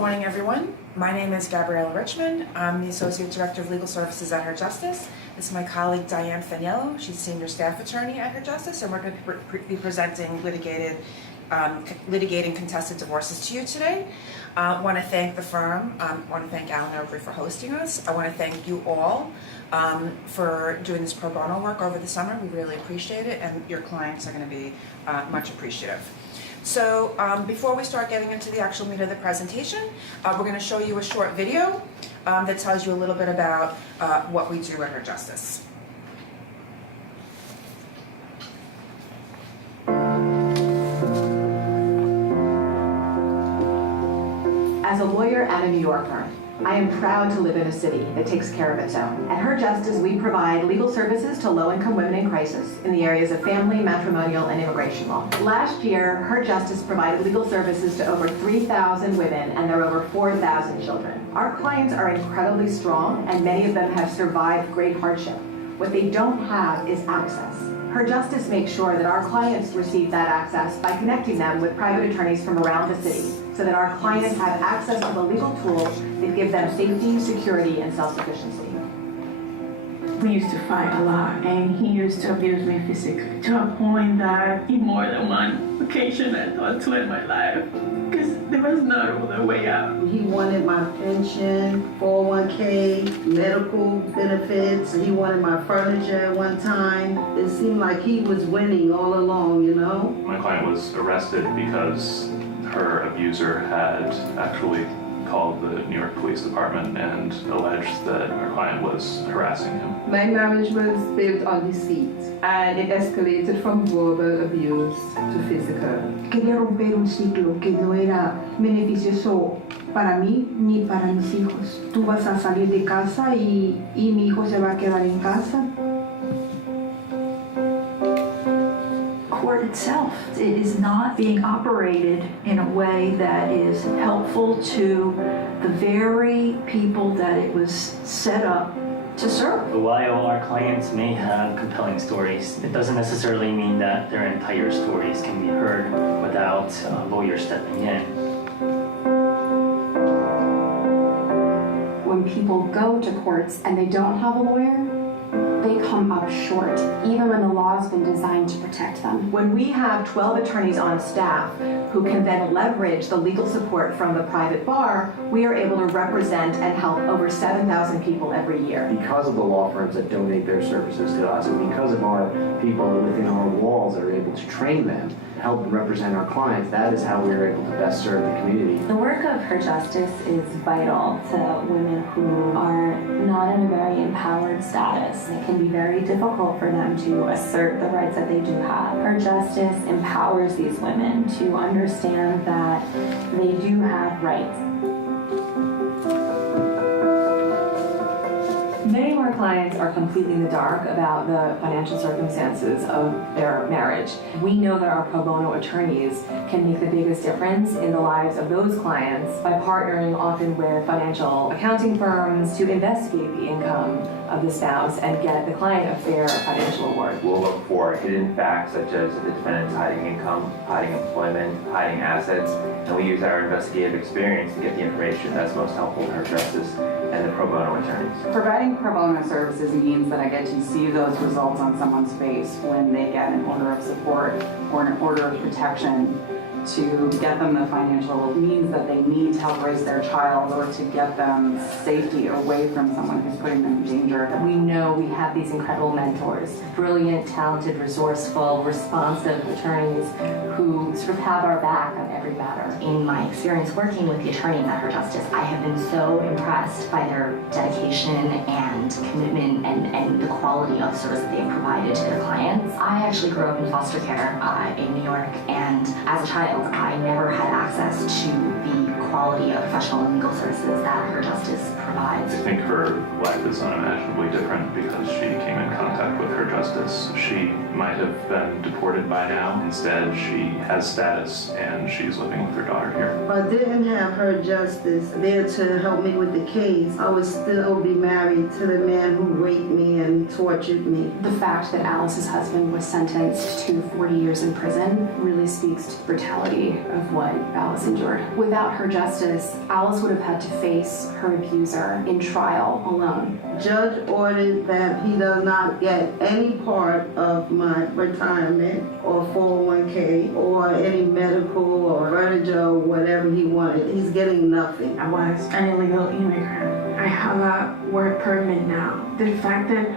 Good morning, everyone. My name is Gabriella Richmond. I'm the Associate Director of Legal Services at Her Justice. This is my colleague Diane Faniello. She's Senior Staff Attorney at Her Justice, and we're going to be presenting litigating contested divorces to you today. I want to thank the firm. I want to thank Alan Overy for hosting us. I want to thank you all for doing this pro bono work over the summer. We really appreciate it, and your clients are going to be much appreciative. So before we start getting into the actual meat of the presentation, we're going to show you a short video that tells you a little bit about what we do at Her Justice. As a lawyer and a New Yorker, I am proud to live in a city that takes care of its own. At Her Justice, we provide legal services to low-income women in crisis in the areas of family, matrimonial, and immigration law. Last year, Her Justice provided legal services to over 3,000 women, and there are over 4,000 children. Our clients are incredibly strong, and many of them have survived great hardship. What they don't have is access. Her Justice makes sure that our clients receive that access by connecting them with private attorneys from around the city, so that our clients have access to the legal tools that give them safety, security, and self-sufficiency. We used to fight a lot, and he used to abuse me physically to a point that in more than one occasion I thought to end my life because there was no other way out. He wanted my pension, 401k, medical benefits. He wanted my furniture at one time. It seemed like he was winning all along, you know? My client was arrested because her abuser had actually called the New York Police Department and alleged that our client was harassing him. My marriage was built on deceit, and it escalated from verbal abuse to physical. Quería romper un ciclo que no era beneficioso para mí ni para mis hijos. Tú vas a salir de casa y mi hijo se va a quedar en casa. Court itself, it is not being operated in a way that is helpful to the very people that it was set up to serve. While our clients may have compelling stories, it doesn't necessarily mean that their entire stories can be heard without a lawyer stepping in. When people go to courts and they don't have a lawyer, they come up short, even when the law's been designed to protect them. When we have 12 attorneys on staff who can then leverage the legal support from the private bar, we are able to represent and help over 7,000 people every year. Because of the law firms that donate their services to us, and because of our people within our walls that are able to train them, help represent our clients, that is how we are able to best serve the community. The work of Her Justice is vital to women who are not in a very empowered status. It can be very difficult for them to assert the rights that they do have. Her Justice empowers these women to understand that they do have rights. Many of our clients are completely in the dark about the financial circumstances of their marriage. We know that our pro bono attorneys can make the biggest difference in the lives of those clients by partnering often with financial accounting firms to investigate the income of the spouse and get the client a fair financial award. We'll look for hidden facts such as the defendant's hiding income, hiding employment, hiding assets, and we use our investigative experience to get the information that's most helpful to Her Justice and the pro bono attorneys. Providing pro bono services means that I get to see those results on someone's face when they get an order of support or an order of protection to get them the financial means that they need to help raise their child or to get them safety away from someone who's putting them in danger. We know we have these incredible mentors, brilliant, talented, resourceful, responsive attorneys who sort of have our back on every matter. In my experience working with the attorneys at Her Justice, I have been so impressed by their dedication and commitment and the quality of service that they've provided to their clients. I actually grew up in foster care in New York, and as a child, I never had access to the quality of professional and legal services that Her Justice provides. I think her life is unimaginably different because she came in contact with Her Justice. She might have been deported by now. Instead, she has status and she's living with her daughter here. If I didn't have Her Justice there to help me with the case, I would still be married to the man who raped me and tortured me. The fact that Alice's husband was sentenced to 40 years in prison really speaks to the brutality of what Alice endured. Without Her Justice, justice, Alice would have had to face her abuser in trial alone. Judge ordered that he does not get any part of my retirement or 401k or any medical or furniture or whatever he wanted. He's getting nothing. I was an illegal immigrant. I have a work permit now. The fact that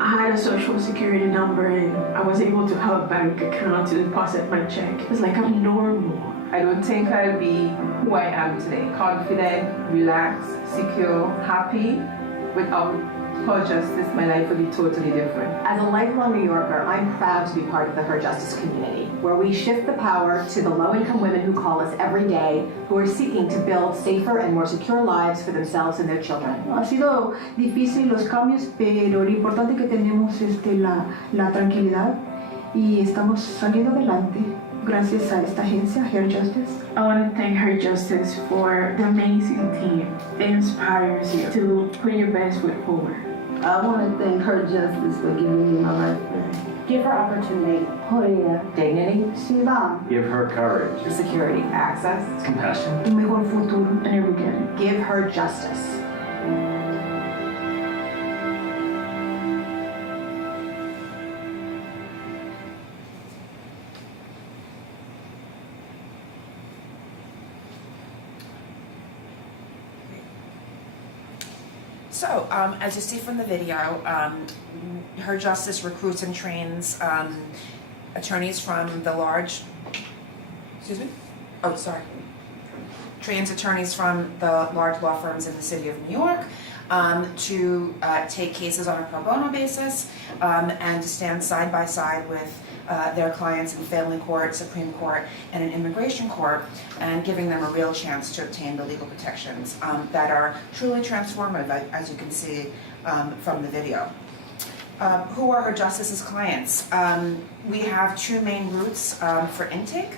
I had a social security number and I was able to have a bank account to deposit my check. It's like I'm normal. I don't think I'll be who I am today. Confident, relaxed, secure, happy. Without her justice, my life would be totally different. As a lifelong New Yorker, I'm proud to be part of the Her Justice community, where we shift the power to the low-income women who call us every day, who are seeking to build safer and more secure lives for themselves and their children. Ha sido difícil los cambios, pero lo importante que tenemos es la tranquilidad y estamos saliendo adelante gracias a esta agencia, Her Justice. I want to thank Her Justice for the amazing team. It inspires you to put your best foot forward. I want to thank Her Justice for giving me my life back. Give her opportunity, Dignity, Give her courage. security, Access. Compassion. Un mejor futuro. And every beginning. give her justice. So, as you see from the video, Her Justice recruits and trains attorneys from the large, trains attorneys from the large law firms in the city of New York to take cases on a pro bono basis and to stand side by side with their clients in family court, Supreme Court, and an immigration court, and giving them a real chance to obtain the legal protections that are truly transformative, as you can see from the video. Who are Her Justice's clients? We have two main routes for intake.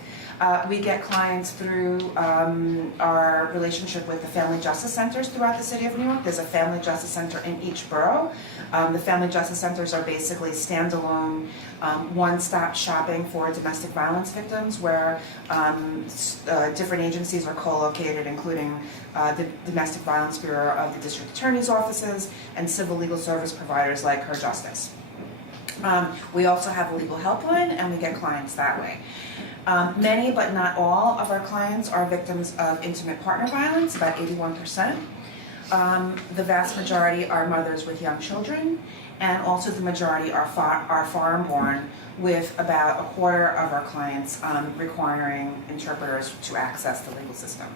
We get clients through our relationship with the Family Justice Centers throughout the city of New York. There's a Family Justice Center in each borough. The Family Justice Centers are basically standalone, one-stop shopping for domestic violence victims where different agencies are co-located, including the Domestic Violence Bureau of the District Attorney's offices and civil legal service providers like Her Justice. We also have a legal helpline and we get clients that way. Many, but not all, of our clients are victims of intimate partner violence, about 81%. The vast majority are mothers with young children, and also the majority are foreign-born, with about a quarter of our clients requiring interpreters to access the legal system.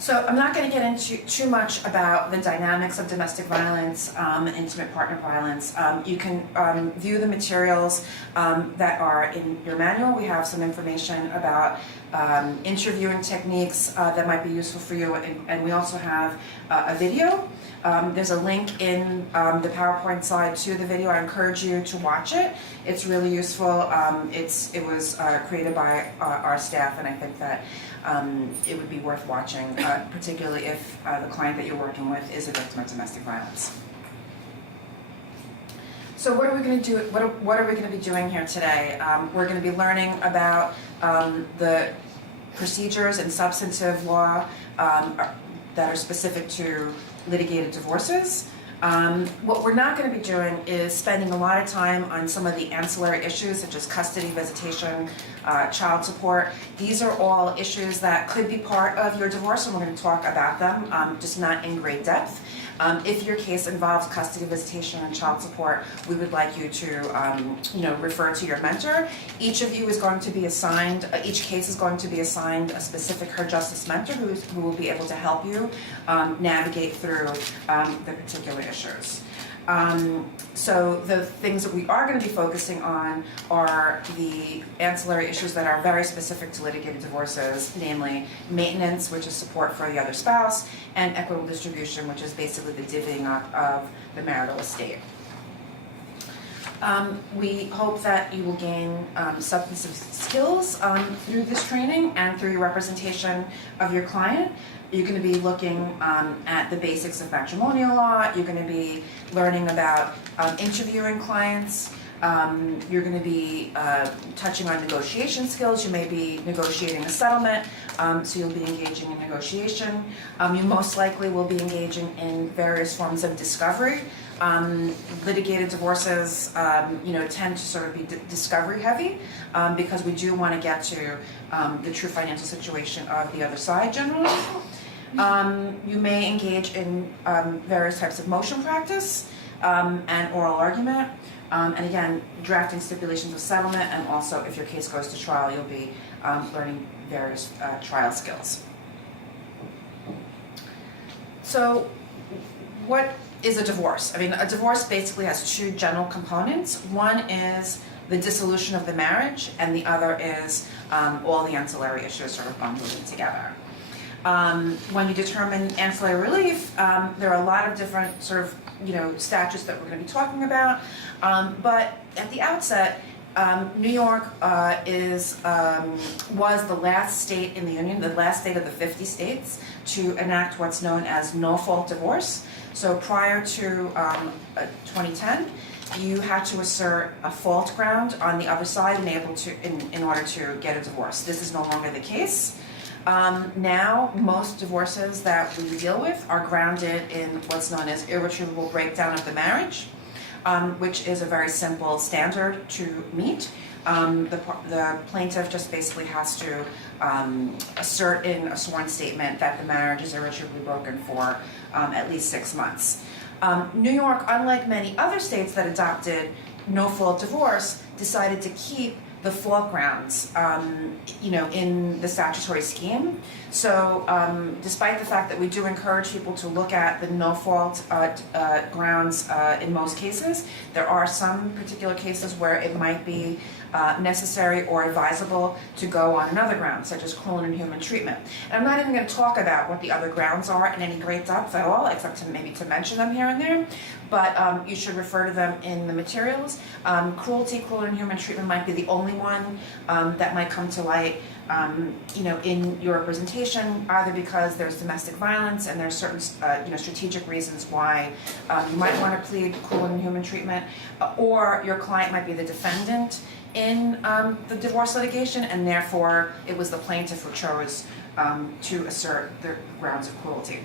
So I'm not going to get into too much about the dynamics of domestic violence, intimate partner violence. You can view the materials that are in your manual. We have some information about interviewing techniques that might be useful for you, and we also have a video. There's a link in the PowerPoint slide to the video. I encourage you to watch it. It's really useful. It was created by our staff, and I think that it would be worth watching, particularly if the client that you're working with is a victim of domestic violence. So what are we going to do? What are we going to be doing here today? We're going to be learning about the procedures and substantive law that are specific to litigated divorces. What we're not going to be doing is spending a lot of time on some of the ancillary issues such as custody, visitation, child support. These are all issues that could be part of your divorce, and we're going to talk about them, just not in great depth. If your case involves custody, visitation, and child support, we would like you to refer to your mentor. Each of you is going to be assigned, each case is going to be assigned a specific Her Justice mentor who will be able to help you navigate through the particular issues. So the things that we are going to be focusing on are the ancillary issues that are very specific to litigated divorces, namely maintenance, which is support for the other spouse, and equitable distribution, which is basically the divvying up of the marital estate. We hope that you will gain substantive skills through this training and through your representation of your client. You're going to be looking at the basics of matrimonial law. You're going to be learning about interviewing clients. You're going to be touching on negotiation skills. You may be negotiating a settlement, so you'll be engaging in negotiation. You most likely will be engaging in various forms of discovery. Litigated divorces, tend to sort of be discovery heavy because we do want to get to the true financial situation of the other side generally. You may engage in various types of motion practice and oral argument. And again, drafting stipulations of settlement, and also if your case goes to trial, you'll be learning various trial skills. So what is a divorce? I mean, a divorce basically has two general components. One is the dissolution of the marriage, and the other is all the ancillary issues sort of bundled in together. When you determine ancillary relief, there are a lot of different sort of statutes that we're going to be talking about. But at the outset, New York was the last state in the Union, the last state of the 50 states, to enact what's known as no-fault divorce. So prior to 2010, you had to assert a fault ground on the other side in order to get a divorce. This is no longer the case. Now, most divorces that we deal with are grounded in what's known as irretrievable breakdown of the marriage, which is a very simple standard to meet. The plaintiff just basically has to assert in a sworn statement that the marriage is irretrievably broken for at least 6 months. New York, unlike many other states that adopted no-fault divorce, decided to keep the fault grounds, in the statutory scheme. So, despite the fact that we do encourage people to look at the no-fault grounds in most cases, there are some particular cases where it might be necessary or advisable to go on another ground, such as cruel and inhuman treatment. And I'm not even going to talk about what the other grounds are in any great depth at all, except maybe to mention them here and there. But you should refer to them in the materials. Cruelty, cruel and inhuman treatment might be the only one that might come to light, in your representation, either because there's domestic violence and there's certain, strategic reasons why you might want to plead cruel and inhuman treatment, or your client might be the defendant in the divorce litigation, and therefore it was the plaintiff who chose to assert the grounds of cruelty.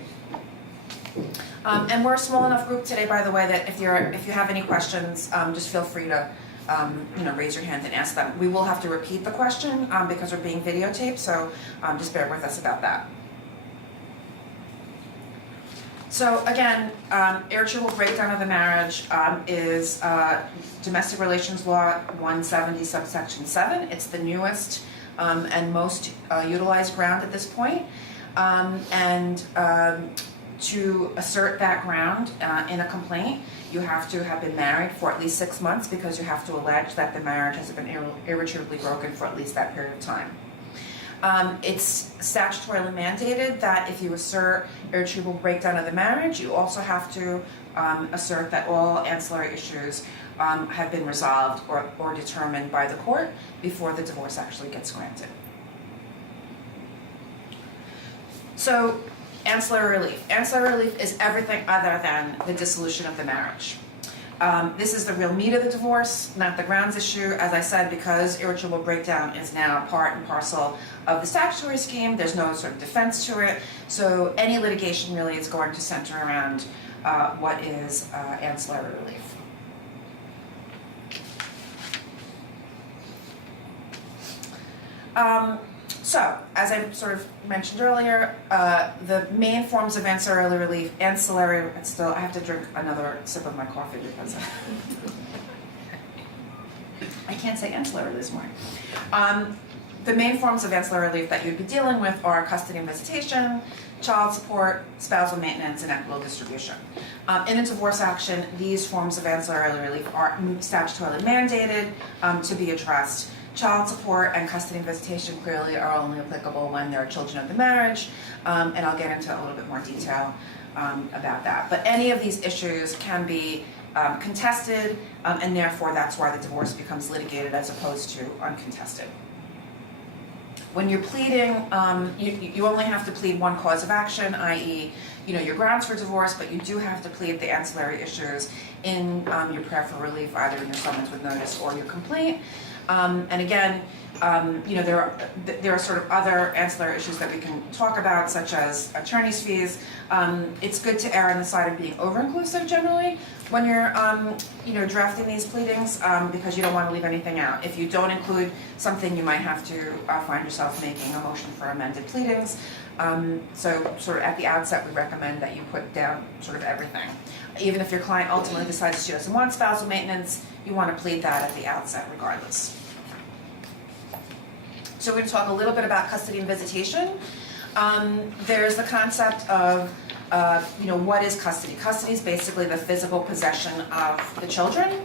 And we're a small enough group today, by the way, that if you have any questions, just feel free to raise your hand and ask them. We will have to repeat the question because we're being videotaped, so just bear with us about that. So again, irretrievable breakdown of the marriage is Domestic Relations Law 170 subsection 7. It's the newest and most utilized ground at this point. To assert that ground in a complaint, you have to have been married for at least 6 months, because you have to allege that the marriage has been irretrievably broken for at least that period of time. It's statutorily mandated that if you assert irretrievable breakdown of the marriage, you also have to assert that all ancillary issues have been resolved or determined by the court before the divorce actually gets granted. So, ancillary relief. Ancillary relief is everything other than the dissolution of the marriage. This is the real meat of the divorce, not the grounds issue. As I said, because irretrievable breakdown is now part and parcel of the statutory scheme, there's no sort of defense to it. So any litigation really is going to center around what is ancillary relief. So, as I sort of mentioned earlier, the main forms of ancillary relief, I have to drink another sip of my coffee because I can't say ancillary this morning. The main forms of ancillary relief that you'd be dealing with are custody and visitation, child support, spousal maintenance, and equitable distribution. In a divorce action, these forms of ancillary relief are statutorily mandated to be addressed. Child support and custody and visitation clearly are only applicable when there are children of the marriage, and I'll get into a little bit more detail about that. But any of these issues can be contested, and therefore that's why the divorce becomes litigated as opposed to uncontested. When you're pleading, you only have to plead one cause of action, i.e., your grounds for divorce, but you do have to plead the ancillary issues in your prayer for relief, either in your summons with notice or your complaint. And again, there are sort of other ancillary issues that we can talk about, such as attorney's fees. It's good to err on the side of being over-inclusive generally when you're, drafting these pleadings, because you don't want to leave anything out. If you don't include something, you might have to find yourself making a motion for amended pleadings. So sort of at the outset, we recommend that you put down sort of everything. Even if your client ultimately decides she doesn't want spousal maintenance, you want to plead that at the outset regardless. So we're going to talk a little bit about custody and visitation. There's the concept of, what is custody? Custody is basically the physical possession of the children,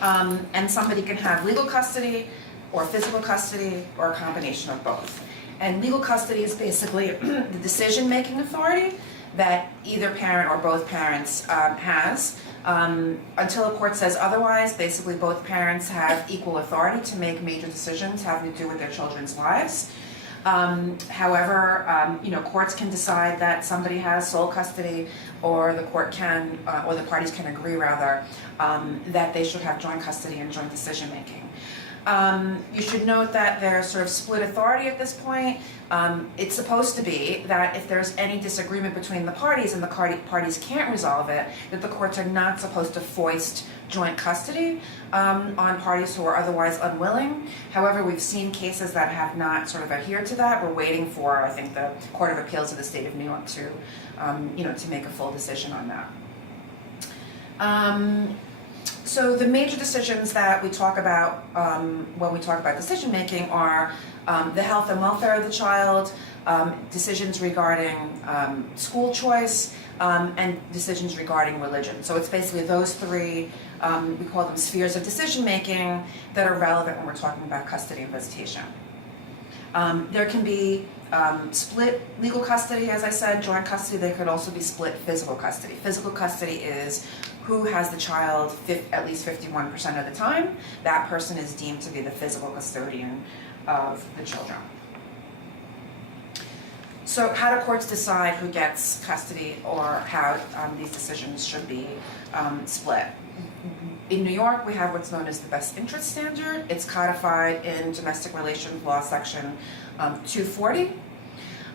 and somebody can have legal custody or physical custody or a combination of both. And legal custody is basically the decision-making authority that either parent or both parents has. Until a court says otherwise, basically both parents have equal authority to make major decisions having to do with their children's lives. However, courts can decide that somebody has sole custody, or the court can, or the parties can agree rather, that they should have joint custody and joint decision making. You should note that there's sort of split authority at this point. It's supposed to be that if there's any disagreement between the parties and the parties can't resolve it, that the courts are not supposed to foist joint custody on parties who are otherwise unwilling. However, we've seen cases that have not sort of adhered to that. We're waiting for, I think, the Court of Appeals of the State of New York to, to make a full decision on that. So the major decisions that we talk about when we talk about decision making are the health and welfare of the child, decisions regarding school choice, and decisions regarding religion. So it's basically those three, we call them spheres of decision making, that are relevant when we're talking about custody and visitation. There can be split legal custody, as I said, joint custody. There could also be split physical custody. Physical custody is who has the child at least 51% of the time. That person is deemed to be the physical custodian of the children. So how do courts decide who gets custody, or how these decisions should be split? In New York, we have what's known as the best interest standard. It's codified in Domestic Relations Law Section 240,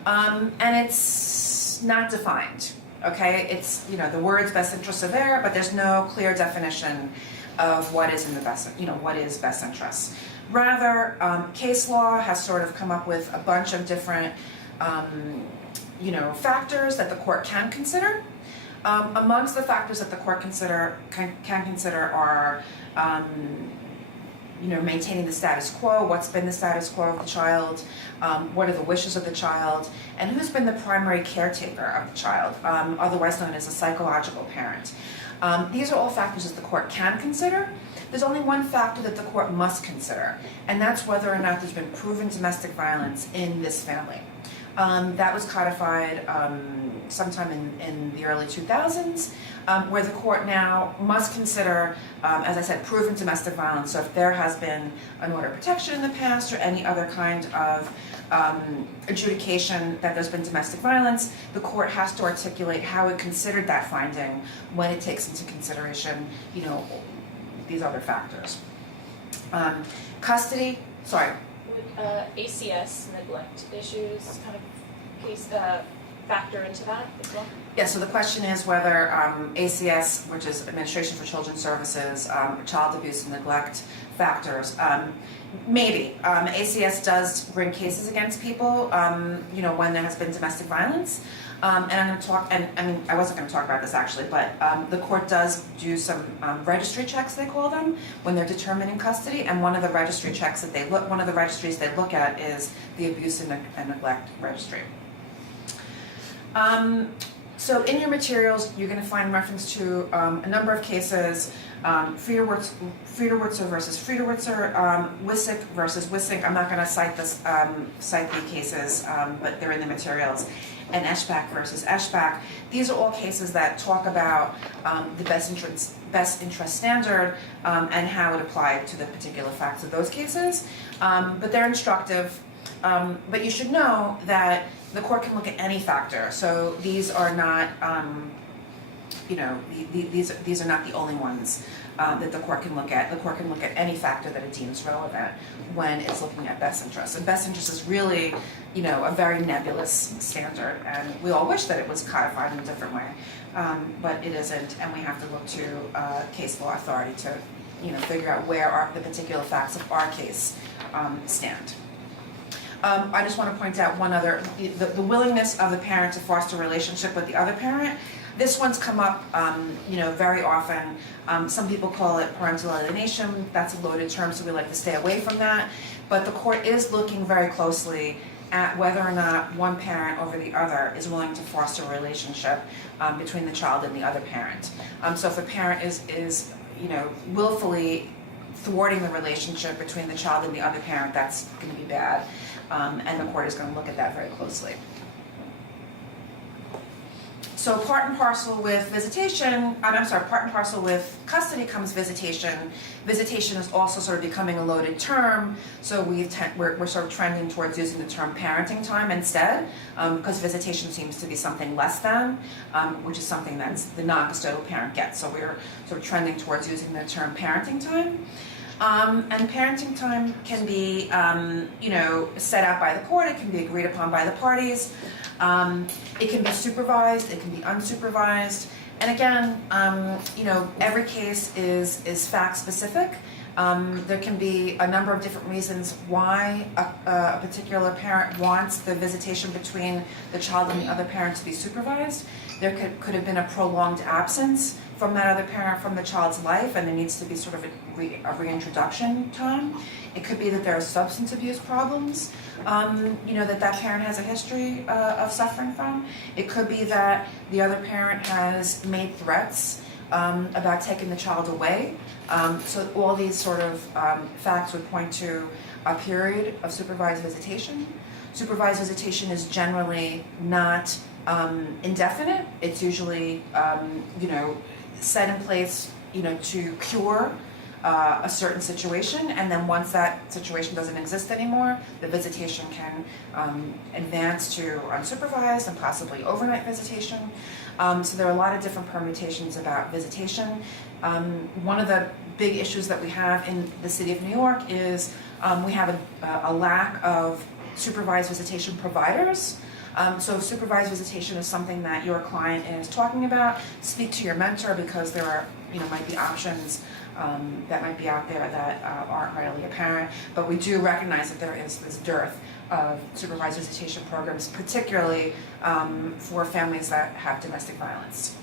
and it's not defined. Okay, it's, the words best interest are there, but there's no clear definition of what is in the best, what is best interest. Rather, case law has sort of come up with a bunch of different, factors that the court can consider. Amongst the factors that the court can consider are, maintaining the status quo, what's been the status quo of the child, what are the wishes of the child, and who's been the primary caretaker of the child, otherwise known as a psychological parent. These are all factors that the court can consider. There's only one factor that the court must consider, and that's whether or not there's been proven domestic violence in this family. That was codified sometime in the early 2000s, where the court now must consider, as I said, proven domestic violence. So if there has been an order of protection in the past or any other kind of adjudication that there's been domestic violence, the court has to articulate how it considered that finding when it takes into consideration, these other factors. Custody, sorry. Would ACS neglect issues kind of factor into that as well? Yeah, so the question is whether ACS, which is Administration for Children's Services, child abuse and neglect factors. Maybe. ACS does bring cases against people, when there has been domestic violence. And I'm going to talk, I wasn't going to talk about this actually, but the court does do some registry checks, they call them, when they're determining custody. And one of the registry checks that one of the registries they look at is the abuse and neglect registry. So in your materials, you're going to find reference to a number of cases, Friederwurzer versus Friederwurzer, Wissick versus Wissick. I'm not going to cite the cases, but they're in the materials. And Eschbach versus Eschbach. These are all cases that talk about the best interest standard and how it applied to the particular facts of those cases. But they're instructive. But you should know that the court can look at any factor. So these are not, these are not the only ones that the court can look at. The court can look at any factor that it deems relevant when it's looking at best interest. And best interest is really, a very nebulous standard, and we all wish that it was codified in a different way, but it isn't, and we have to look to case law authority to, figure out where the particular facts of our case stand. I just want to point out one other, the willingness of the parent to foster a relationship with the other parent. This one's come up, very often. Some people call it parental alienation. That's a loaded term, so we like to stay away from that. But the court is looking very closely at whether or not one parent over the other is willing to foster a relationship between the child and the other parent. So if a parent is willfully thwarting the relationship between the child and the other parent, that's going to be bad. And the court is going to look at that very closely. So part and parcel with part and parcel with custody comes visitation. Visitation is also sort of becoming a loaded term, so we're sort of trending towards using the term parenting time instead, because visitation seems to be something less than, which is something that the non-custodial parent gets. So we're sort of trending towards using the term parenting time. And parenting time can be, set out by the court. It can be agreed upon by the parties. It can be supervised. It can be unsupervised. And again, every case is fact specific. There can be a number of different reasons why a particular parent wants the visitation between the child and the other parent to be supervised. There could have been a prolonged absence from that other parent from the child's life, and there needs to be sort of a reintroduction time. It could be that there are substance abuse problems, that parent has a history of suffering from. It could be that the other parent has made threats about taking the child away. So all these sort of facts would point to a period of supervised visitation. Supervised visitation is generally not indefinite. It's usually, set in place, to cure a certain situation, and then once that situation doesn't exist anymore, the visitation can advance to unsupervised and possibly overnight visitation. So there are a lot of different permutations about visitation. One of the big issues that we have in the city of New York is we have a lack of supervised visitation providers. So if supervised visitation is something that your client is talking about, speak to your mentor, because there are, might be options that might be out there that aren't readily apparent. But we do recognize that there is this dearth of supervised visitation programs, particularly for families that have domestic violence.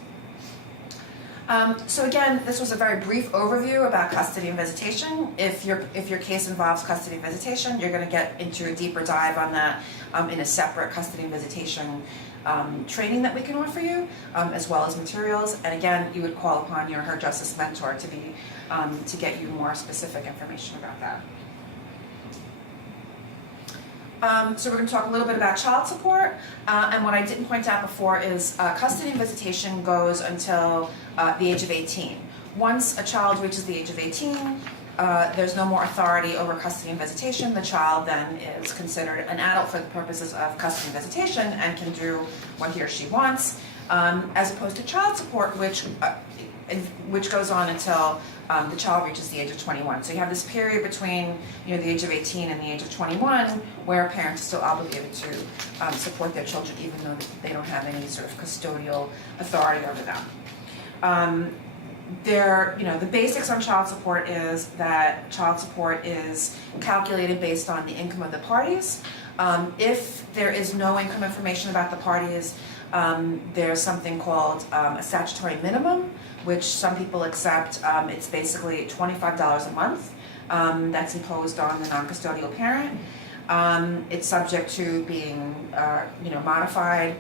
So again, this was a very brief overview about custody and visitation. If your case involves custody and visitation, you're going to get into a deeper dive on that in a separate custody and visitation training that we can offer you, as well as materials. And again, you would call upon your Her Justice mentor to get you more specific information about that. So we're going to talk a little bit about child support, and what I didn't point out before is custody and visitation goes until the age of 18. Once a child reaches the age of 18, there's no more authority over custody and visitation. The child then is considered an adult for the purposes of custody and visitation and can do what he or she wants, as opposed to child support, which goes on until the child reaches the age of 21. So you have this period between the age of 18 and the age of 21 where parents are still obligated to support their children even though they don't have any sort of custodial authority over them. The basics on child support is that child support is calculated based on the income of the parties. If there is no income information about the parties, there's something called a statutory minimum, which some people accept. It's basically $25 a month that's imposed on the non-custodial parent. It's subject to being modified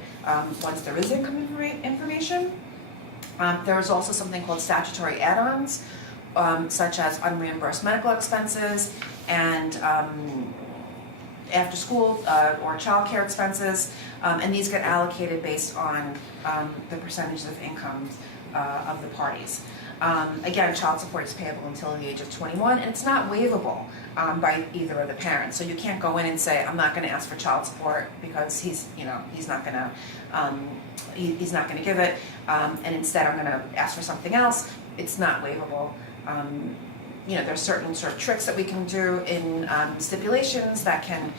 once there is income information. There is also something called statutory add-ons, such as unreimbursed medical expenses and after school or child care expenses, and these get allocated based on the percentage of income of the parties. Again, child support is payable until the age of 21, and it's not waivable by either of the parents. So you can't go in and say, I'm not going to ask for child support because he's not going to give it, and instead I'm going to ask for something else. It's not waivable. There's certain sort of tricks that we can do in stipulations that can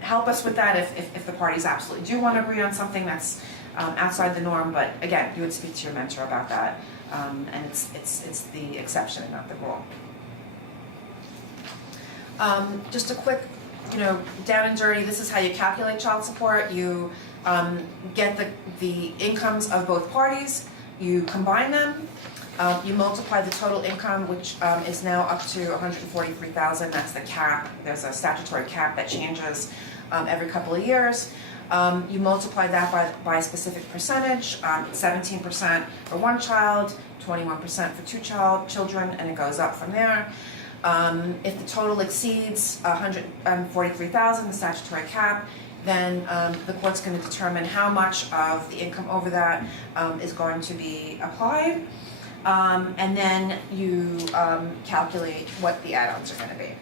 help us with that if the parties absolutely do want to agree on something that's outside the norm. But again, you would speak to your mentor about that, and it's the exception and not the rule. Just a quick, down and dirty. This is how you calculate child support. You get the incomes of both parties. You combine them. You multiply the total income, which is now up to $143,000. That's the cap. There's a statutory cap that changes every couple of years. You multiply that by a specific percentage, 17% for one child, 21% for two children, and it goes up from there. If the total exceeds $143,000, the statutory cap, then the court's going to determine how much of the income over that is going to be applied. And then you calculate what the add-ons are going to be.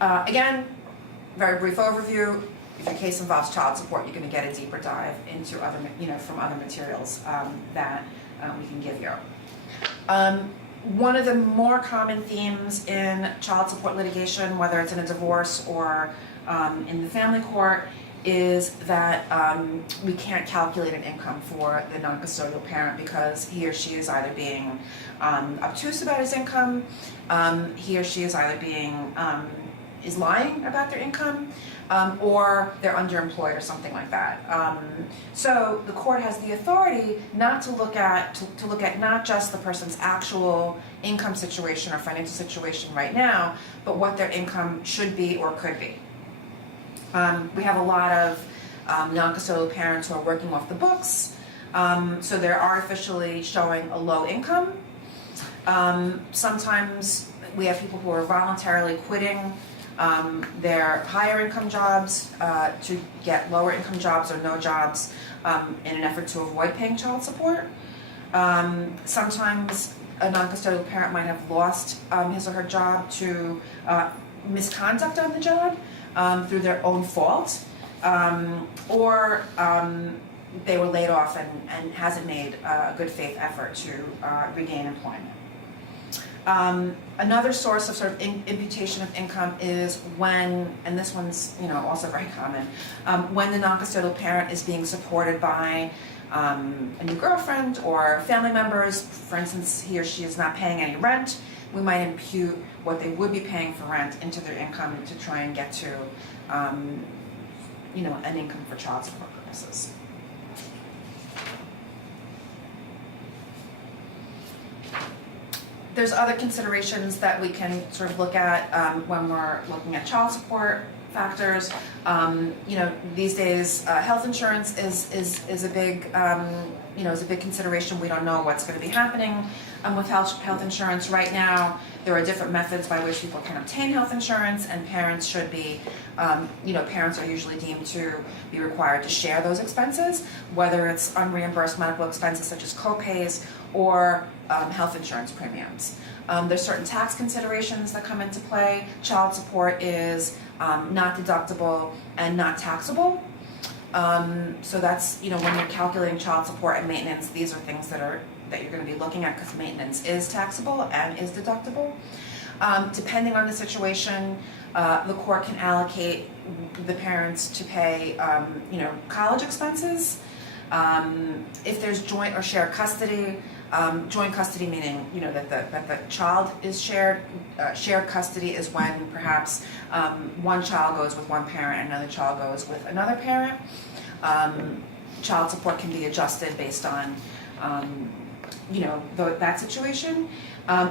Again, very brief overview. If your case involves child support, you're going to get a deeper dive into other, from other materials that we can give you. One of the more common themes in child support litigation, whether it's in a divorce or in the family court, is that we can't calculate an income for the non-custodial parent because he or she is either being obtuse about his income, he or she is either being is lying about their income, or they're underemployed or something like that. So the court has the authority not to look at not just the person's actual income situation or financial situation right now, but what their income should be or could be. We have a lot of non-custodial parents who are working off the books, so they're artificially showing a low income. Sometimes we have people who are voluntarily quitting their higher income jobs to get lower income jobs or no jobs in an effort to avoid paying child support. Sometimes a non-custodial parent might have lost his or her job to misconduct on the job. Through their own fault, or they were laid off and hasn't made a good faith effort to regain employment. Another source of sort of imputation of income is when, and this one's also very common, when the non-custodial parent is being supported by a new girlfriend or family members. For instance, he or she is not paying any rent. We might impute what they would be paying for rent into their income to try and get to, an income for child support purposes. There's other considerations that we can sort of look at when we're looking at child support factors. These days, health insurance is a big, is a big consideration. We don't know what's going to be happening with health insurance right now. There are different methods by which people can obtain health insurance, and parents should be, parents are usually deemed to be required to share those expenses, whether it's unreimbursed medical expenses such as co-pays or health insurance premiums. There's certain tax considerations that come into play. Child support is not deductible and not taxable. So that's, when you're calculating child support and maintenance, these are things that you're going to be looking at because maintenance is taxable and is deductible. Depending on the situation, the court can allocate the parents to pay, college expenses. If there's joint or shared custody, joint custody meaning, that the child is shared. Shared custody is when perhaps one child goes with one parent and another child goes with another parent. Child support can be adjusted based on, that situation.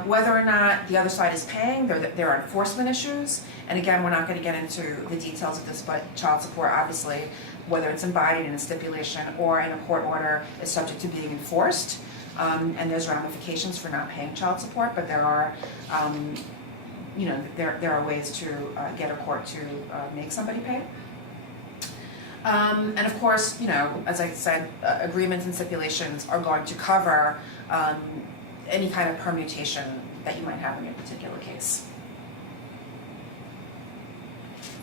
Whether or not the other side is paying, there are enforcement issues. And again, we're not going to get into the details of this, but child support, obviously, whether it's embodied in a stipulation or in a court order, is subject to being enforced. And there's ramifications for not paying child support, but there are, there are ways to get a court to make somebody pay. And of course, you know, as I said, agreements and stipulations are going to cover any kind of permutation that you might have in your particular case.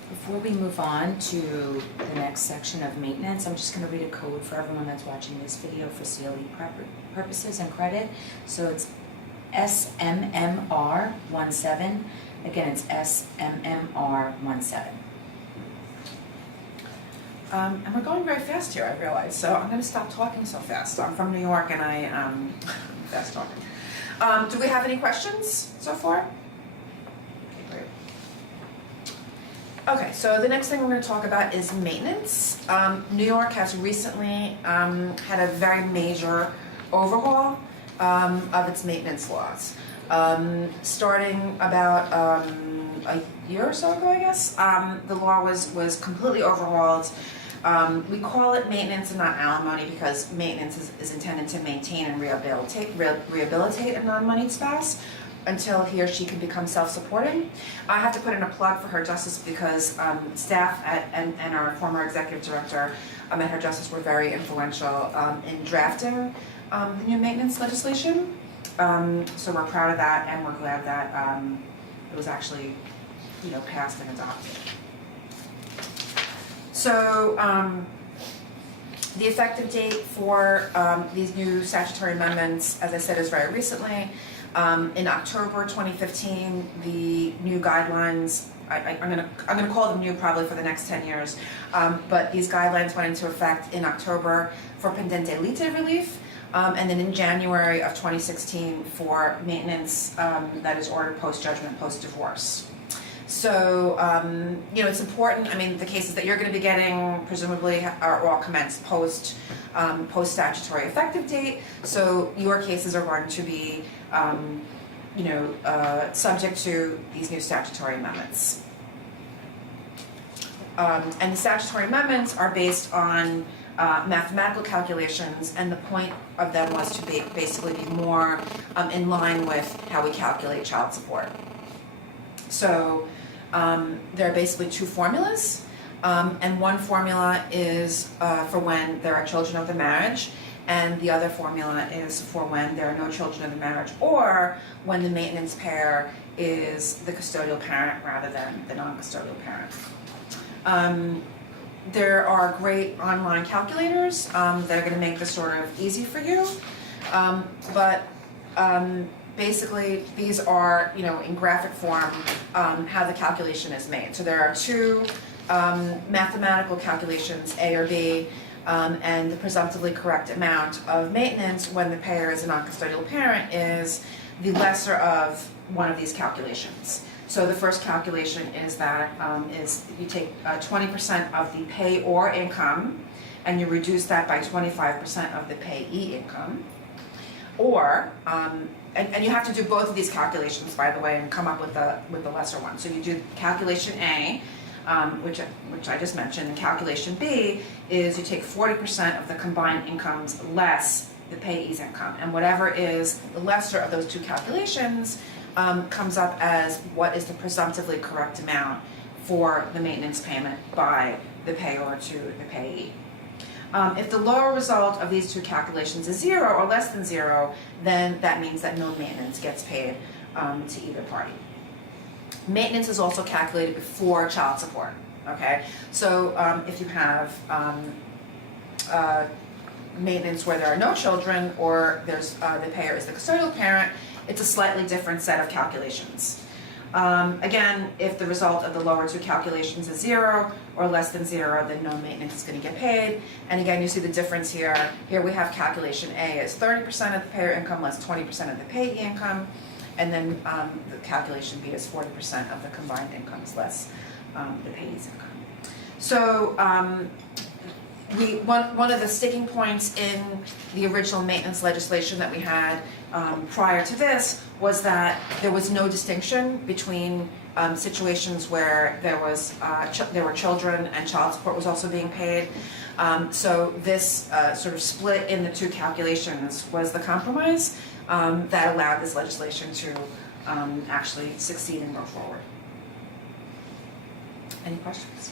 Before we move on to the next section of maintenance, I'm just going to read a code for everyone that's watching this video for CLE purposes and credit. So it's SMMR17. Again, it's SMMR17. And we're going very fast here, I realize, so I'm going to stop talking so fast. I'm from New York and I'm fast talking. Do we have any questions so far? Okay, great. Okay, so the next thing we're going to talk about is maintenance. New York has recently had a very major overhaul of its maintenance laws. Starting about a year or so ago, I guess, the law was completely overhauled. We call it maintenance and not alimony because maintenance is intended to maintain and rehabilitate a non-moneyed spouse until he or she can become self-supporting. I have to put in a plug for Her Justice because staff and our former executive director at Her Justice were very influential in drafting the new maintenance legislation. So we're proud of that, and we're glad that it was actually, you know, passed and adopted. So the effective date for these new statutory amendments, as I said, is very recently. In October 2015, the new guidelines, I'm gonna call them new probably for the next 10 years, but these guidelines went into effect in October for pendente lite relief, and then in January of 2016 for maintenance that is ordered post-judgment, post-divorce. So, you know, it's important. I mean, the cases that you're going to be getting presumably are all commenced post-statutory effective date. So your cases are going to be, you know, subject to these new statutory amendments. And the statutory amendments are based on mathematical calculations, and the point of them was to basically be more in line with how we calculate child support. So there are basically two formulas, and one formula is for when there are children of the marriage, and the other formula is for when there are no children of the marriage, or when the maintenance payer is the custodial parent rather than the non-custodial parent. There are great online calculators that are going to make this sort of easy for you, but basically these are, you know, in graphic form how the calculation is made. So there are two mathematical calculations, A or B, and the presumptively correct amount of maintenance when the payer is a non-custodial parent is the lesser of one of these calculations. So the first calculation is that you take 20% of the payor income and you reduce that by 25% of the payee income. Or, and you have to do both of these calculations, by the way, and come up with the lesser one. So you do calculation A, which I just mentioned, and calculation B is you take 40% of the combined incomes less the payee's income. And whatever is the lesser of those two calculations comes up as what is the presumptively correct amount for the maintenance payment by the payor to the payee. If the lower result of these two calculations is 0 or less than 0, then that means that no maintenance gets paid to either party. Maintenance is also calculated before child support, okay? So if you have maintenance where there are no children, or there's the payer is the custodial parent, it's a slightly different set of calculations. Again, if the result of the lower two calculations is 0 or less than 0, then no maintenance is going to get paid. And again, you see the difference here. Here we have calculation A as 30% of the payer income less 20% of the payee income, and then the calculation B is 40% of the combined incomes less the payee's income. So one of the sticking points in the original maintenance legislation that we had prior to this was that there was no distinction between situations where there were children and child support was also being paid. So this sort of split in the two calculations was the compromise that allowed this legislation to actually succeed and go forward. Any questions?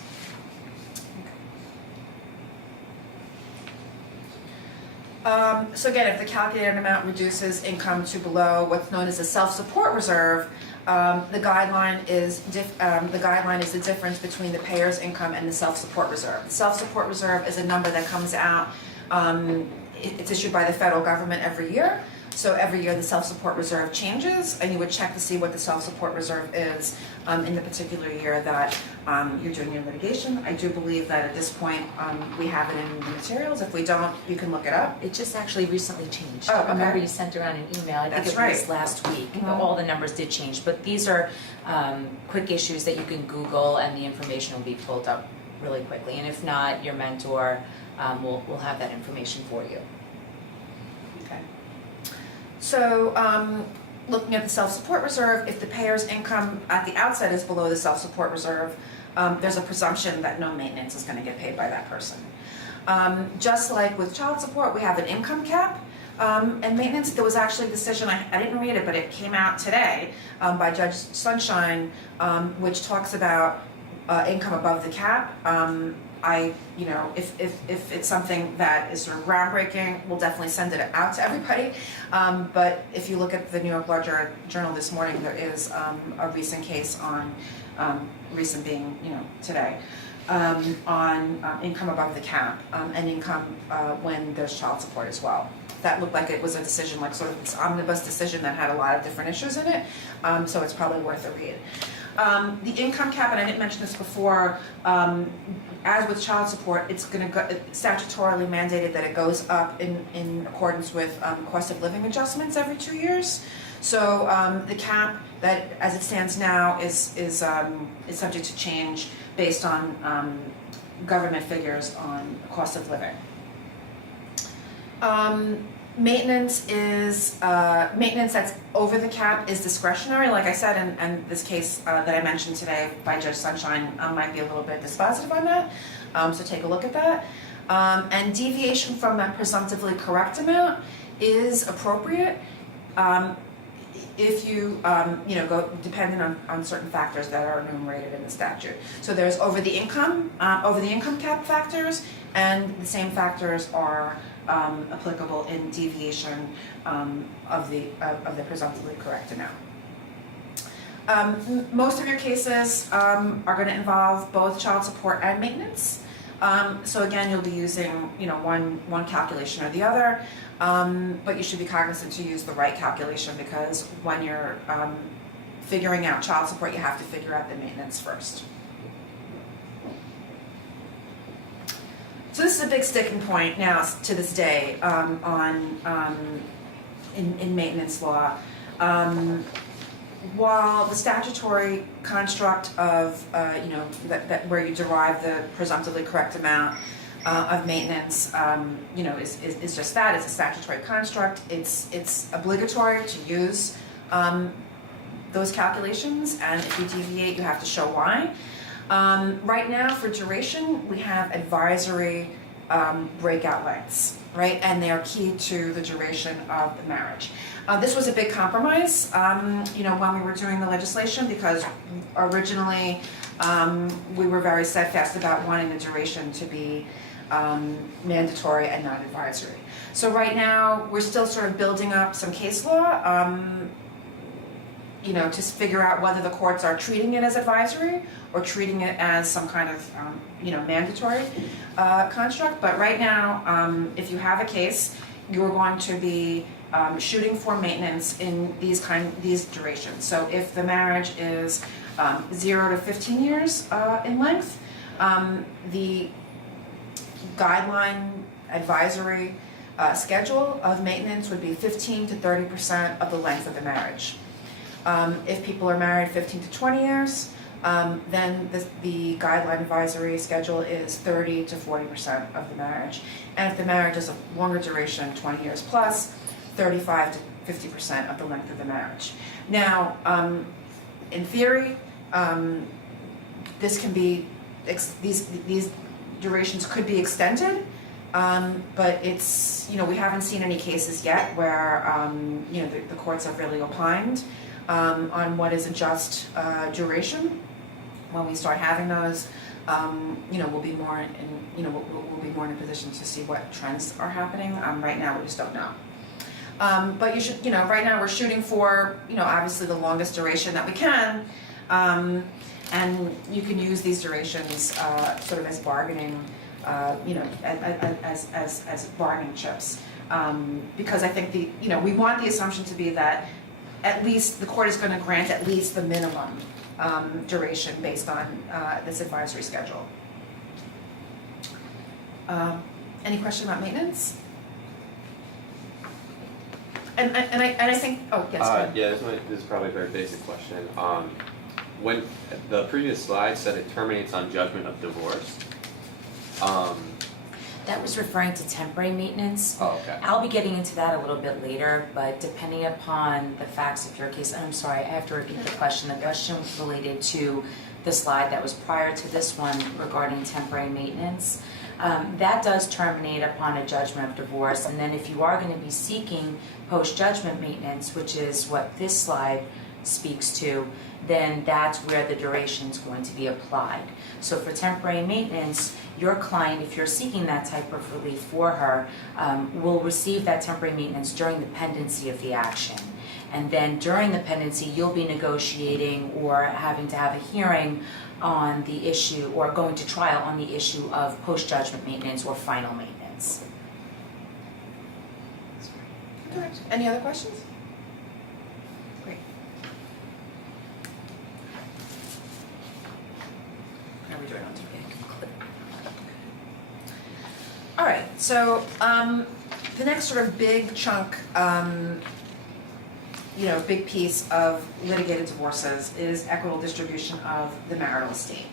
So again, if the calculated amount reduces income to below what's known as a self-support reserve, the guideline is the difference between the payer's income and the self-support reserve. The self-support reserve is a number that comes out. It's issued by the federal government every year. So every year the self-support reserve changes, and you would check to see what the self-support reserve is in the particular year that you're doing your litigation. I do believe that at this point we have it in the materials. If we don't, you can look it up. It just actually recently changed. Oh, okay. I remember you sent around an email, I think That's it right. was last week. Mhm. All the numbers did change, but these are quick issues that you can Google and the information will be pulled up really quickly. And if not, your mentor will have that information for you. Okay. So, looking at the self-support reserve, if the payer's income at the outset is below the self-support reserve, there's a presumption that no maintenance is going to get paid by that person. Just like with child support, we have an income cap. And maintenance, there was actually a decision, I didn't read it, but it came out today by Judge Sunshine, which talks about income above the cap. If it's something that is sort of groundbreaking, we'll definitely send it out to everybody. But if you look at the New York Law Journal this morning, there is a recent case on, recent being, today, on income above the cap and income when there's child support as well. That looked like it was a decision, like sort of this omnibus decision that had a lot of different issues in it, so it's probably worth a read. The income cap, and I didn't mention this before, as with child support, it's going to go statutorily mandated that it goes up in accordance with cost of living adjustments every 2 years. So the cap that, as it stands now, is subject to change based on government figures on cost of living. Maintenance that's over the cap is discretionary. Like I said, and this case that I mentioned today by Judge Sunshine might be a little bit dispositive on that. So take a look at that. And deviation from that presumptively correct amount is appropriate if you go dependent on certain factors that are enumerated in the statute. So there's over the income cap factors, and the same factors are applicable in deviation of the presumptively correct amount. Most of your cases are going to involve both child support and maintenance. So again, you'll be using one calculation or the other, but you should be cognizant to use the right calculation, because when you're figuring out child support, you have to figure out the maintenance first. So this is a big sticking point now to this day in maintenance law. While the statutory construct of that where you derive the presumptively correct amount of maintenance, is just that. It's a statutory construct. It's obligatory to use those calculations, and if you deviate, you have to show why. Right now, for duration, we have advisory breakout lengths, right? And they are key to the duration of the marriage. This was a big compromise, when we were doing the legislation, because originally we were very steadfast about wanting the duration to be mandatory and not advisory. So right now, we're still sort of building up some case law, to figure out whether the courts are treating it as advisory or treating it as some kind of, mandatory construct. But right now, if you have a case, you're going to be shooting for maintenance in these durations. So if the marriage is 0 to 15 years in length, the guideline advisory schedule of maintenance would be 15 to 30% of the length of the marriage. If people are married 15 to 20 years, then the guideline advisory schedule is 30 to 40% of the marriage. And if the marriage is a longer duration, 20 years plus, 35 to 50% of the length of the marriage. Now, in theory, this can be these durations could be extended, but it's we haven't seen any cases yet where the courts have really opined on what is a just duration. When we start having those, we'll be more we'll be more in a position to see what trends are happening. Right now, we just don't know. But you should, right now we're shooting for, obviously the longest duration that we can, and you can use these durations sort of as bargaining, as bargaining chips, because I think we want the assumption to be that at least the court is going to grant at least the minimum duration based on this advisory schedule. Any question about maintenance? And I think, oh, yes, go ahead. Yeah, this is probably a very basic question. When the previous slide said it terminates on judgment of divorce. That was referring to temporary maintenance. Oh, okay. I'll be getting into that a little bit later, but depending upon the facts of your case, I'm sorry, I have to repeat the question. The question related to the slide that was prior to this one regarding temporary maintenance. That does terminate upon a judgment of divorce, and then if you are going to be seeking post-judgment maintenance, which is what this slide speaks to, then that's where the duration is going to be applied. So for temporary maintenance, your client, if you're seeking that type of relief for her, will receive that temporary maintenance during the pendency of the action. And then during the pendency, you'll be negotiating or having to have a hearing on the issue, or going to trial on the issue of post-judgment maintenance or final maintenance. Any other questions? Great. How are we doing on today? All right, so the next sort of big chunk, big piece of litigated divorces is equitable distribution of the marital estate.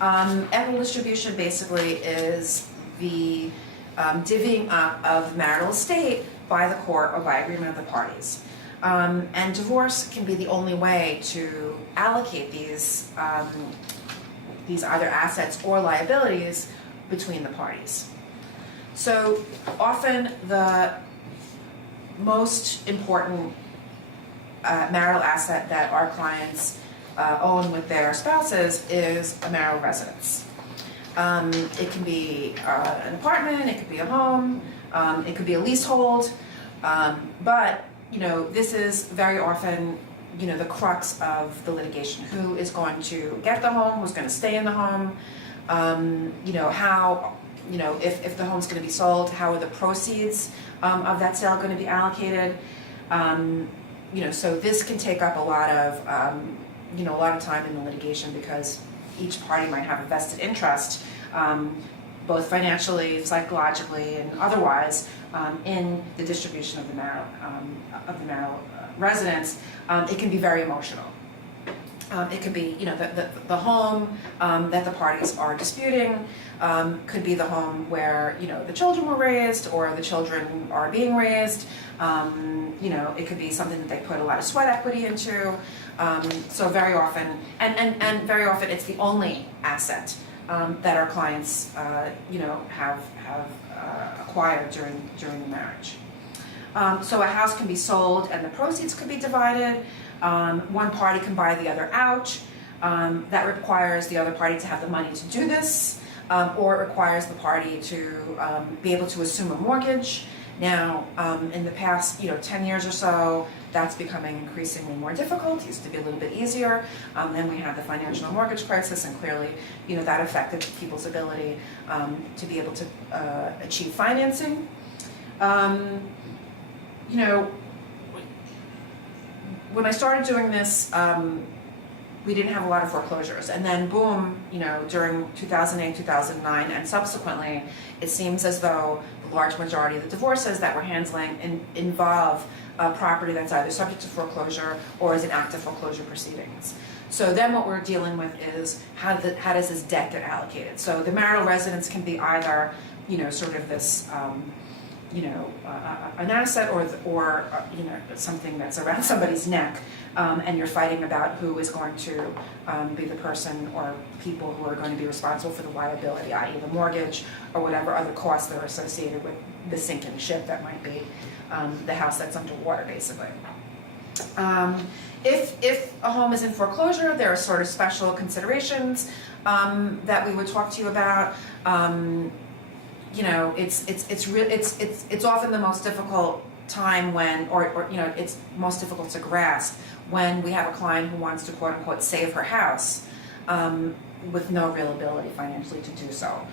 Equitable distribution basically is the divvying up of marital estate by the court or by agreement of the parties. And divorce can be the only way to allocate these either assets or liabilities between the parties. So often the most important marital asset that our clients own with their spouses is a marital residence. It can be an apartment, it could be a home, it could be a leasehold, but this is very often the crux of the litigation. Who is going to get the home? Who's going to stay in the home? How? If the home's going to be sold, how are the proceeds of that sale going to be allocated? So this can take up a lot of time in the litigation because each party might have a vested interest, both financially, psychologically, and otherwise, in the distribution of the marital residence. It can be very emotional. It could be, the home that the parties are disputing, could be the home where, the children were raised or the children are being raised. It could be something that they put a lot of sweat equity into. So very often, and very often it's the only asset that our clients, have acquired during the marriage. So a house can be sold and the proceeds could be divided. One party can buy the other out. That requires the other party to have the money to do this, or it requires the party to be able to assume a mortgage. Now, in the past, 10 years or so, that's becoming increasingly more difficult. It used to be a little bit easier. Then we had the financial mortgage crisis, and clearly, that affected people's ability to be able to achieve financing. When I started doing this, we didn't have a lot of foreclosures. And then boom, during 2008, 2009, and subsequently, it seems as though the large majority of the divorces that we're handling involve a property that's either subject to foreclosure or is in active foreclosure proceedings. So then what we're dealing with is how does this debt get allocated? So the marital residence can be either, sort of this, an asset or something that's around somebody's neck, and you're fighting about who is going to be the person or people who are going to be responsible for the liability, i.e. the mortgage or whatever other costs that are associated with the sinking ship that might be the house that's underwater, basically. If a home is in foreclosure, there are sort of special considerations. that we would talk to you about. You know, it's often the most difficult time when, or you know, it's most difficult to grasp when we have a client who wants to quote unquote save her house with no real ability financially to do so.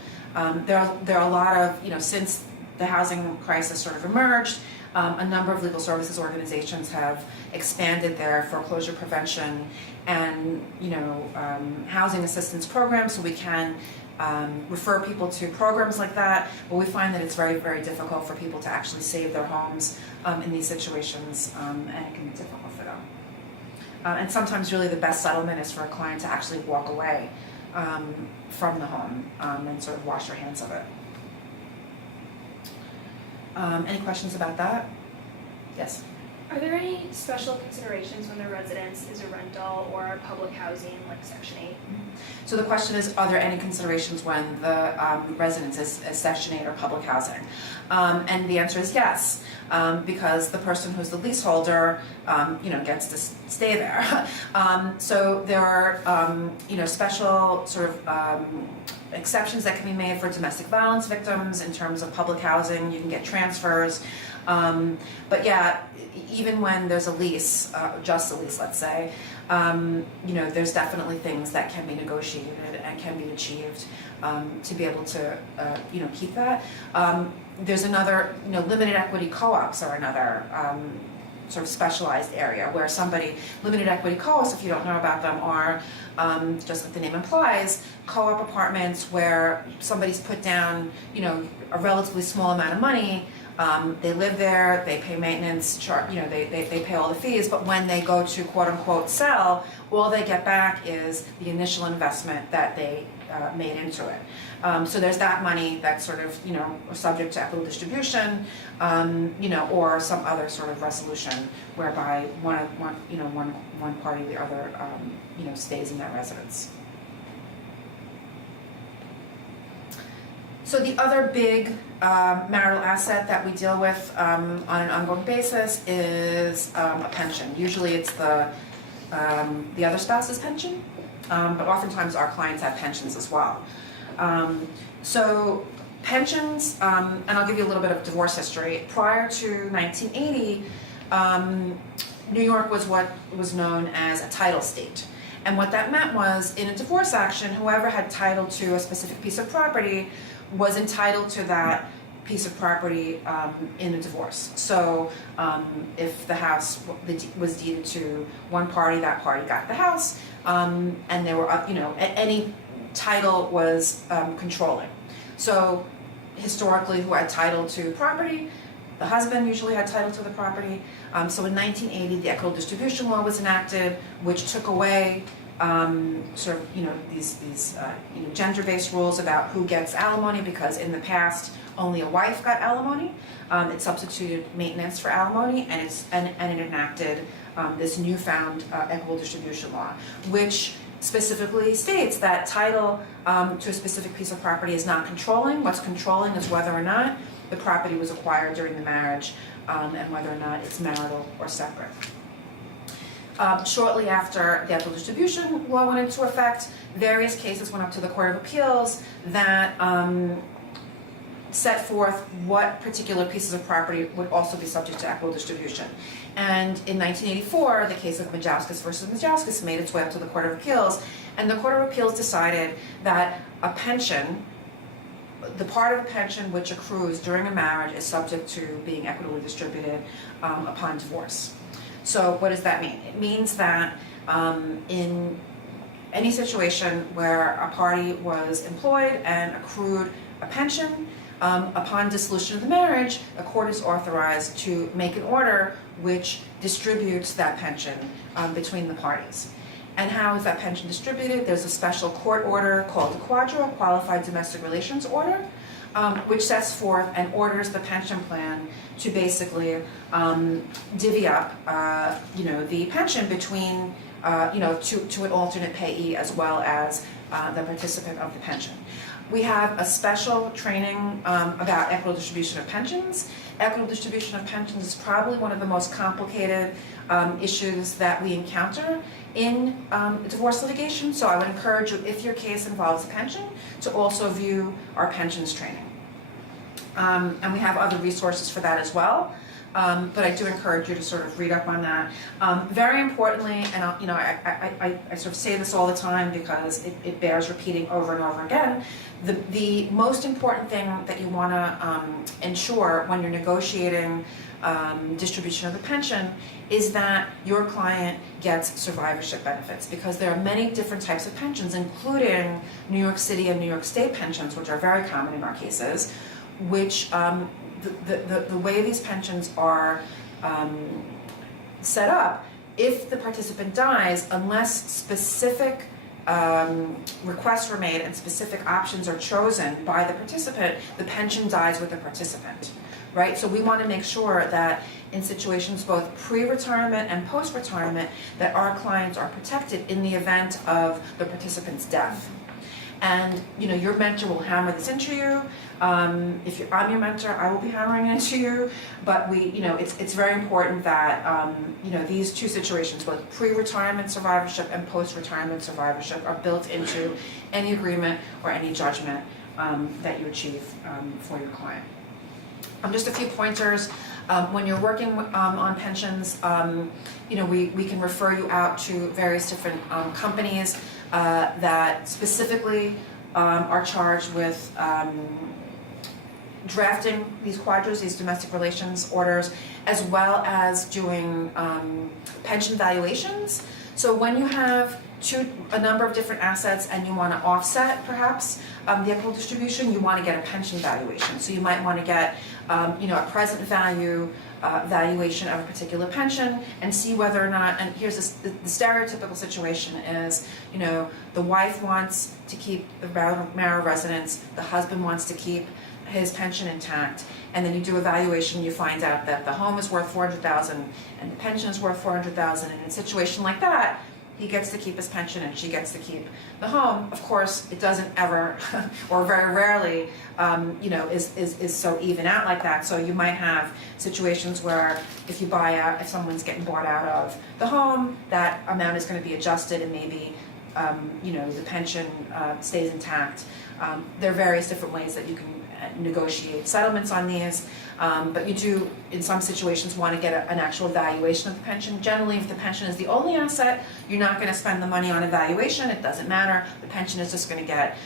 There are a lot of, you know, since the housing crisis sort of emerged, a number of legal services organizations have expanded their foreclosure prevention and, you know, housing assistance programs, so we can refer people to programs like that, but we find that it's very, very difficult for people to actually save their homes in these situations, and it can be difficult for them. And sometimes really the best settlement is for a client to actually walk away from the home and sort of wash their hands of it. Any questions about that? Yes? Are there any special considerations when the residence is a rental or public housing, like Section 8? So the question is, are there any considerations when the residence is Section 8 or public housing? And the answer is yes, because the person who's the leaseholder, you know, gets to stay there. So there are, you know, special sort of exceptions that can be made for domestic violence victims in terms of public housing. You can get transfers. But yeah, even when there's a lease, just a lease, let's say, you know, there's definitely things that can be negotiated and can be achieved to be able to, you know, keep that. There's another, you know, limited equity co-ops are another sort of specialized area where somebody, limited equity co-ops, if you don't know about them, are, just like the name implies, co-op apartments where somebody's put down, you know, a relatively small amount of money. They live there, they pay maintenance, you know, they pay all the fees, but when they go to quote unquote sell, all they get back is the initial investment that they made into it. So there's that money that's sort of, you know, subject to equitable distribution, you know, or some other sort of resolution whereby one party or the other, you know, stays in that residence. So the other big marital asset that we deal with on an ongoing basis is a pension. Usually it's the other spouse's pension, but oftentimes our clients have pensions as well. So pensions, and I'll give you a little bit of divorce history. Prior to 1980, New York was what was known as a title state. And what that meant was, in a divorce action, whoever had title to a specific piece of property was entitled to that piece of property in a divorce. So if the house was deeded to one party, that party got the house, and there were, you know, any title was controlling. So historically, who had title to property? The husband usually had title to the property. So in 1980, the equitable distribution law was enacted, which took away sort of, you know, these you know, gender-based rules about who gets alimony, because in the past only a wife got alimony. It substituted maintenance for alimony, and it enacted this newfound equitable distribution law, which specifically states that title to a specific piece of property is not controlling. What's controlling is whether or not the property was acquired during the marriage, and whether or not it's marital or separate. Shortly after the equitable distribution law went into effect, various cases went up to the Court of Appeals that set forth what particular pieces of property would also be subject to equitable distribution. And in 1984, the case of Majauskas versus Majauskas made its way up to the Court of Appeals, and the Court of Appeals decided that a pension, the part of a pension which accrues during a marriage, is subject to being equitably distributed upon divorce. So what does that mean? It means that in any situation where a party was employed and accrued a pension, upon dissolution of the marriage, a court is authorized to make an order which distributes that pension between the parties. And how is that pension distributed? There's a special court order called the Quadro, Qualified Domestic Relations Order, which sets forth and orders the pension plan to basically divvy up, you know, the pension between, you know, to an alternate payee as well as the participant of the pension. We have a special training about equitable distribution of pensions. Equitable distribution of pensions is probably one of the most complicated issues that we encounter in divorce litigation. So I would encourage you, if your case involves a pension, to also view our pensions training. And we have other resources for that as well. But I do encourage you to sort of read up on that. Very importantly, and I sort of say this all the time because it bears repeating over and over again, the most important thing that you want to ensure when you're negotiating distribution of the pension is that your client gets survivorship benefits, because there are many different types of pensions, including New York City and New York State pensions, which are very common in our cases, which the way these pensions are set up, if the participant dies, unless specific requests were made and specific options are chosen by the participant, the pension dies with the participant, right? So we want to make sure that in situations both pre-retirement and post-retirement, that our clients are protected in the event of the participant's death. And your mentor will hammer this into you. If I'm your mentor, I will be hammering it into you. But it's very important that these two situations, both pre-retirement survivorship and post-retirement survivorship, are built into any agreement or any judgment that you achieve for your client. Just a few pointers. When you're working on pensions, we can refer you out to various different companies that specifically are charged with drafting these quadros, these domestic relations orders, as well as doing pension valuations. So when you have a number of different assets and you want to offset perhaps the equitable distribution, you want to get a pension valuation. So you might want to get a present value valuation of a particular pension and see whether or not, and here's the stereotypical situation is, the wife wants to keep the marital residence, the husband wants to keep his pension intact, and then you do a valuation, you find out that the home is worth $400,000 and the pension is worth $400,000, and in a situation like that, he gets to keep his pension and she gets to keep the home. Of course, it doesn't ever, or very rarely, is so even out like that. So you might have situations where if someone's getting bought out of the home, that amount is going to be adjusted and maybe, the pension stays intact. There are various different ways that you can negotiate settlements on these, but you do, in some situations, want to get an actual valuation of the pension. Generally, if the pension is the only asset, you're not going to spend the money on a valuation. It doesn't matter. The pension is just going to get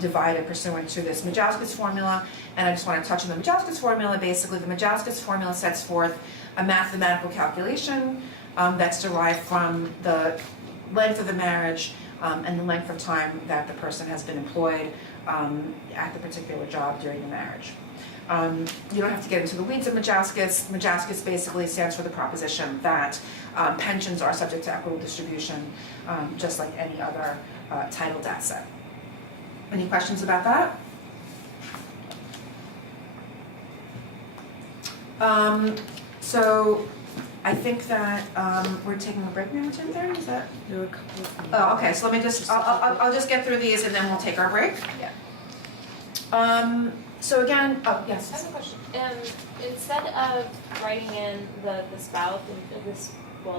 divided pursuant to this Majauskas formula. And I just want to touch on the Majauskas formula. Basically, the Majauskas formula sets forth a mathematical calculation that's derived from the length of the marriage and the length of time that the person has been employed at the particular job during the marriage. You don't have to get into the weeds of Majauskas. Majauskas basically stands for the proposition that pensions are subject to equitable distribution, just like any other titled asset. Any questions about that? So I think that we're taking a break now at 10:30. Is that? There were a couple of things. Oh, okay. So let me just. I'll just get through these and then we'll take our break. Yeah. So again, yes. I have a question. Instead of writing in the spouse,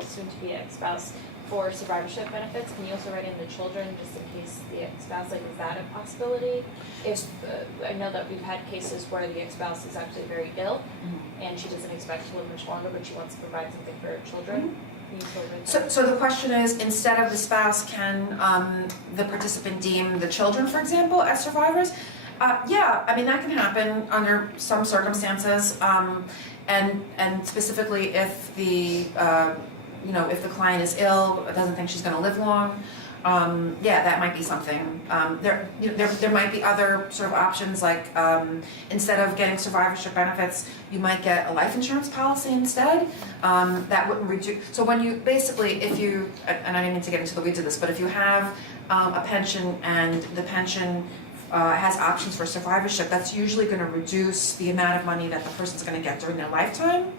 soon to be ex-spouse, for survivorship benefits, can you also write in the children just in case the ex-spouse, is that a possibility? If I know that we've had cases where the ex-spouse is actually very ill and she doesn't expect to live much longer, but she wants to provide something for her children. So the question is, instead of the spouse, can the participant deem the children, for example, as survivors? Yeah, I mean, that can happen under some circumstances, and specifically if the if the client is ill, doesn't think she's going to live long, yeah, that might be something. There might be other sort of options, like instead of getting survivorship benefits, you might get a life insurance policy instead. That wouldn't reduce. So when you basically, and I didn't mean to get into the weeds of this, but if you have a pension and the pension has options for survivorship, that's usually going to reduce the amount of money that the person's going to get during their lifetime.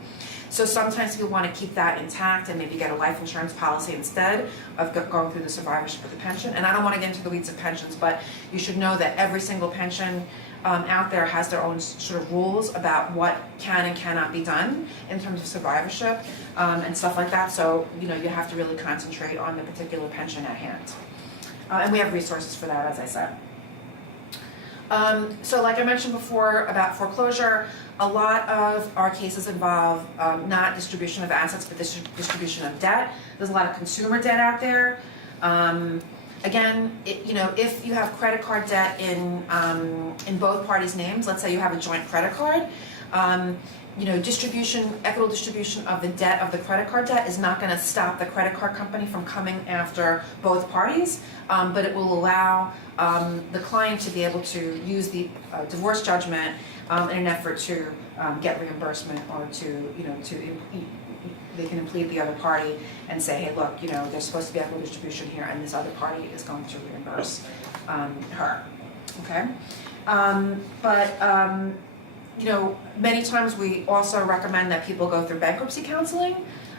So sometimes people want to keep that intact and maybe get a life insurance policy instead of going through the survivorship of the pension. And I don't want to get into the weeds of pensions, but you should know that every single pension out there has their own sort of rules about what can and cannot be done in terms of survivorship and stuff like that. So, you know, you have to really concentrate on the particular pension at hand. And we have resources for that, as I said. So like I mentioned before about foreclosure, a lot of our cases involve not distribution of assets, but distribution of debt. There's a lot of consumer debt out there. Again, you know, if you have credit card debt in both parties' names, let's say you have a joint credit card, you know, equitable distribution of the debt of the credit card debt is not going to stop the credit card company from coming after both parties, but it will allow the client to be able to use the divorce judgment in an effort to get reimbursement or to, you know, they can implead the other party and say, hey, look, you know, there's supposed to be equitable distribution here, and this other party is going to reimburse her. Okay, you know, many times we also recommend that people go through bankruptcy counseling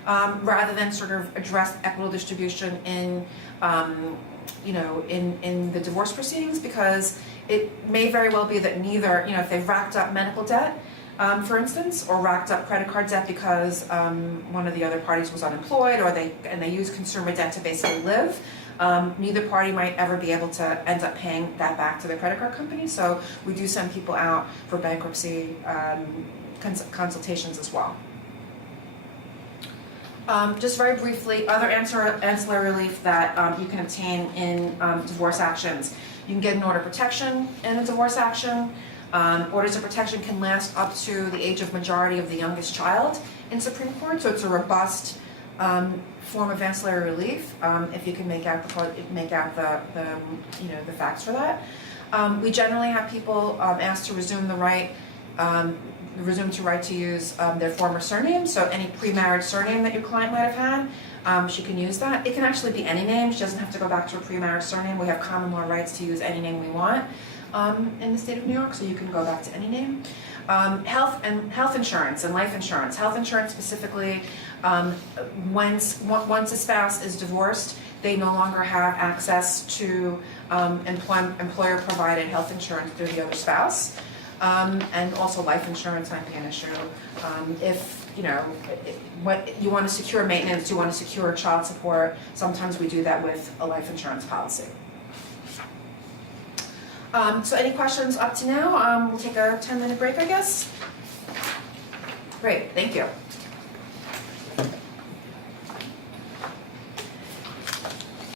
rather than sort of address equitable distribution in, you know, in the divorce proceedings, because it may very well be that neither, you know, if they've racked up medical debt, for instance, or racked up credit card debt because one of the other parties was unemployed, or they use consumer debt to basically live, neither party might ever be able to end up paying that back to the credit card company. So we do send people out for bankruptcy consultations as well. Just very briefly, other ancillary relief that you can obtain in divorce actions. You can get an order of protection in a divorce action. Orders of protection can last up to the age of majority of the youngest child in Supreme Court, so it's a robust form of ancillary relief if you can make out the you know, the facts for that. We generally have people asked to resume the right to use their former surname. So any pre-marriage surname that your client might have had, she can use that. It can actually be any name. She doesn't have to go back to a pre-marriage surname. We have common law rights to use any name we want in the state of New York, so you can go back to any name. Health insurance and life insurance. Health insurance specifically, once a spouse is divorced, they no longer have access to employer-provided health insurance through the other spouse. And also life insurance might be an issue. If, you know, what you want to secure maintenance, you want to secure child support, sometimes we do that with a life insurance policy. So any questions up to now? We'll take a 10-minute break, I guess. Great, thank you.